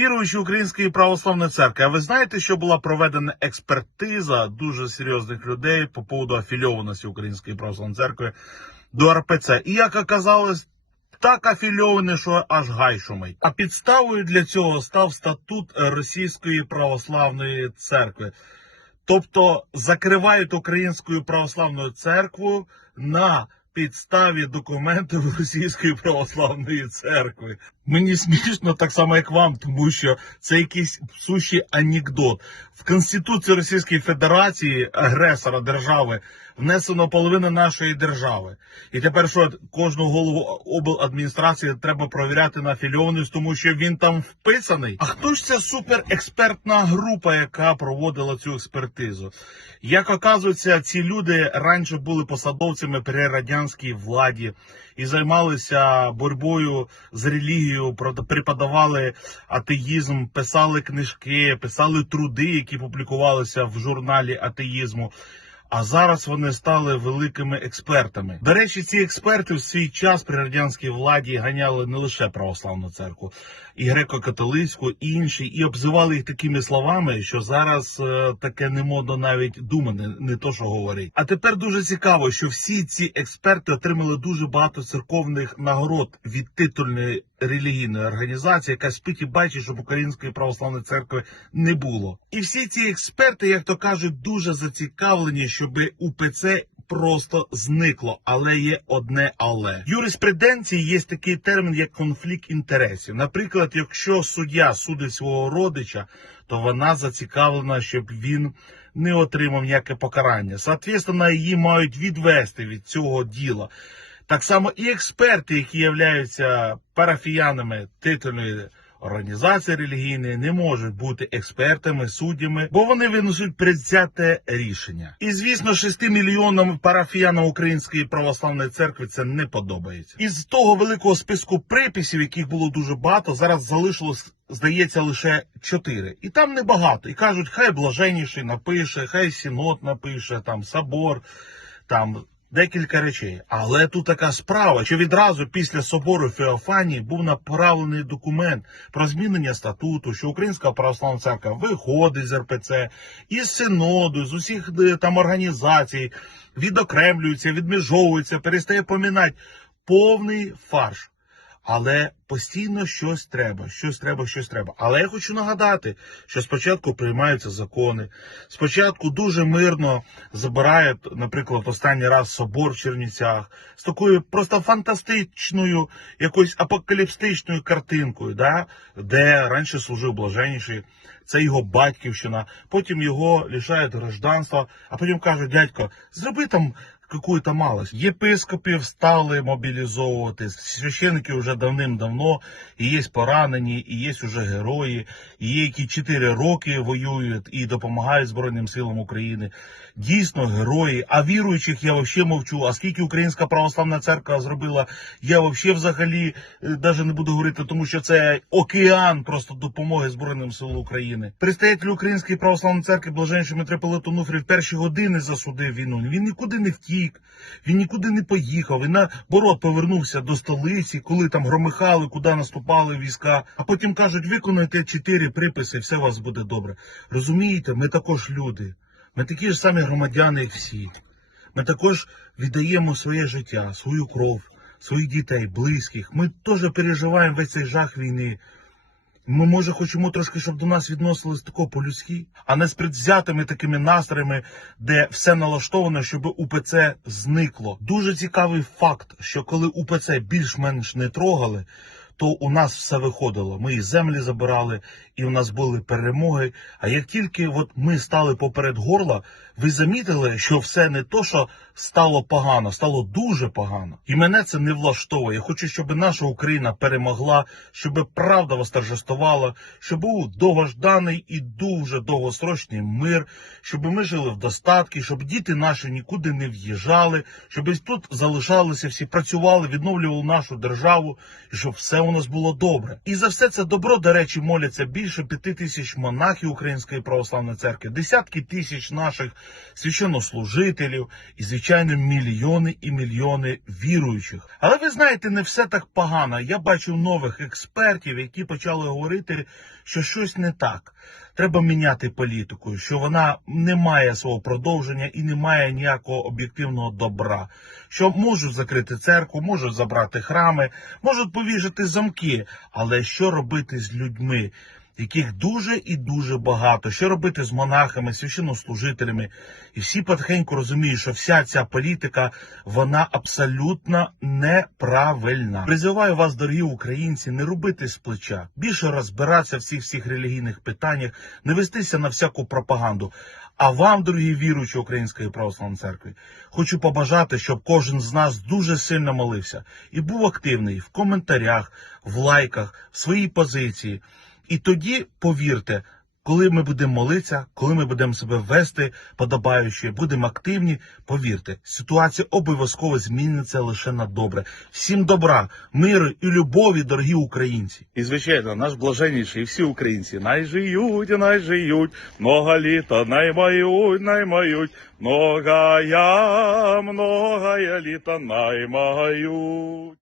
Віруючі Української православної церкви. А ви знаєте, що була проведена експертиза дуже серйозних людей по поводу афільованості Української православної церкви до РПЦ? І як оказалось, так афільовані, що аж гай шумить. А підставою для цього став статут Російської православної церкви. Тобто закривають Українську православну церкву на підставі документів Російської православної церкви. Мені смішно так само, як вам, тому що це якийсь сущий анекдот. В Конституції Російської Федерації, агресора держави, внесено половина нашої держави. І тепер що кожного голову обладміністрації треба провіряти на афільованість, тому що він там вписаний. А хто ж ця суперекспертна група, яка проводила цю експертизу? Як оказується, ці люди раніше були посадовцями при радянській владі і займалися боротьбою з релігією, преподавали атеїзм, писали книжки, писали труди, які публікувалися в журналі атеїзму. А зараз вони стали великими експертами. До речі, ці експерти в свій час при радянській владі ганяли не лише православну церкву, і греко-католицьку, і інші, і обзивали їх такими словами, що зараз е, таке не модно навіть думати, не то що говорить. А тепер дуже цікаво, що всі ці експерти отримали дуже багато церковних нагород від титульної релігійної організації, яка спить і бачить, щоб української православної церкви не було. І всі ці експерти, як то кажуть, дуже зацікавлені, щоб УПЦ просто зникло, але є одне але. В юриспруденції є такий термін, як конфлікт інтересів. Наприклад, якщо суддя судить свого родича, то вона зацікавлена, щоб він не отримав ніяке покарання. Соответственно, її мають відвести від цього діла. Так само і експерти, які являються парафіянами титульної організації релігійної, не можуть бути експертами, суддями, бо вони винесуть предвзяте рішення. І звісно, 6 мільйонам парафіянам Української православної церкви це не подобається. Із того великого списку приписів, яких було дуже багато, зараз залишилось. Здається, лише чотири, і там небагато. І кажуть, хай блаженніший напише, хай сінод напише, там собор, там декілька речей. Але тут така справа, що відразу після собору Феофанії був направлений документ про змінення статуту, що Українська православна церква виходить з РПЦ із синоду, з усіх е, там організацій, відокремлюється, відміжовується, перестає помінати повний фарш. Але постійно щось треба, щось треба, щось треба. Але я хочу нагадати, що спочатку приймаються закони, спочатку дуже мирно забирають, наприклад, останній раз собор в Чернівцях з такою просто фантастичною, якоюсь апокаліпстичною картинкою, да? де раніше служив блаженніший, це його батьківщина, потім його лишають гражданства, а потім кажуть, дядько, зроби там какую-то малость. Єпископів стали мобілізовувати, священники вже давним-давно, і є поранені, і є вже герої, і є які 4 роки воюють і допомагають Збройним силам України. Дійсно герої. А віруючих я взагалі мовчу. А скільки Українська православна церква зробила, я взагалі взагалі навіть не буду говорити, тому що це океан просто допомоги Збройним силам України. Представитель Української православної церкви блаженніший митрополит Онуфрій в перші години засудив війну. Він нікуди не втік, він нікуди не поїхав. Він наоборот повернувся до столиці, коли там громихали, куди наступали війська. А потім кажуть, виконайте чотири приписи, все у вас буде добре. Розумієте, ми також люди. Ми такі ж самі громадяни, як всі. Ми також віддаємо своє життя, свою кров, своїх дітей, близьких. Ми теж переживаємо весь цей жах війни. Ми, може, хочемо трошки, щоб до нас відносились тако по-людськи, а не з предвзятими такими настроями, де все налаштовано, щоб УПЦ зникло. Дуже цікавий факт, що коли УПЦ більш-менш не трогали, то у нас все виходило. Ми і землі забирали, і у нас були перемоги. А як тільки от ми стали поперед горла, ви замітили, що все не то, що стало погано, стало дуже погано. І мене це не влаштовує. Я хочу, щоб наша Україна перемогла, щоб правда восторжествувала, щоб був довгожданий і дуже довгосрочний мир, щоб ми жили в достатку, щоб діти наші нікуди не в'їжджали, щоб тут залишалися всі, працювали, відновлювали нашу державу, і щоб все у нас було добре. І за все це добро, до речі, моляться більше п'яти тисяч монахів Української православної церкви, десятки тисяч наших священнослужителів і, звичайно, мільйони і мільйони віруючих. Але ви знаєте, не все так погано. Я бачу нових експертів, які почали говорити, що щось не так. Треба міняти політику, що вона не має свого продовження і не має ніякого об'єктивного добра. Що можуть закрити церкву, можуть забрати храми, можуть повіжити замки. Але що робити з людьми, яких дуже і дуже багато? Що робити з монахами, священнослужителями? І всі потихеньку розуміють, що вся ця політика вона абсолютно неправильна. Призиваю вас, дорогі українці, не робити з плеча, більше розбиратися в цих всіх релігійних питаннях, не вестися на всяку пропаганду. А вам, дорогі віруючі Української православної церкви, хочу побажати, щоб кожен з нас дуже сильно молився і був активний в коментарях, в лайках, в своїй позиції. І тоді, повірте, коли ми будемо молитися, коли ми будемо себе вести подобаючи, будемо активні, повірте, ситуація обов'язково зміниться лише на добре. Всім добра, миру і любові, дорогі українці. І звичайно, наш блаженніший, і всі українці най жиють, най жиють, много літа, най мають, най мають, многая, многая літа най мають.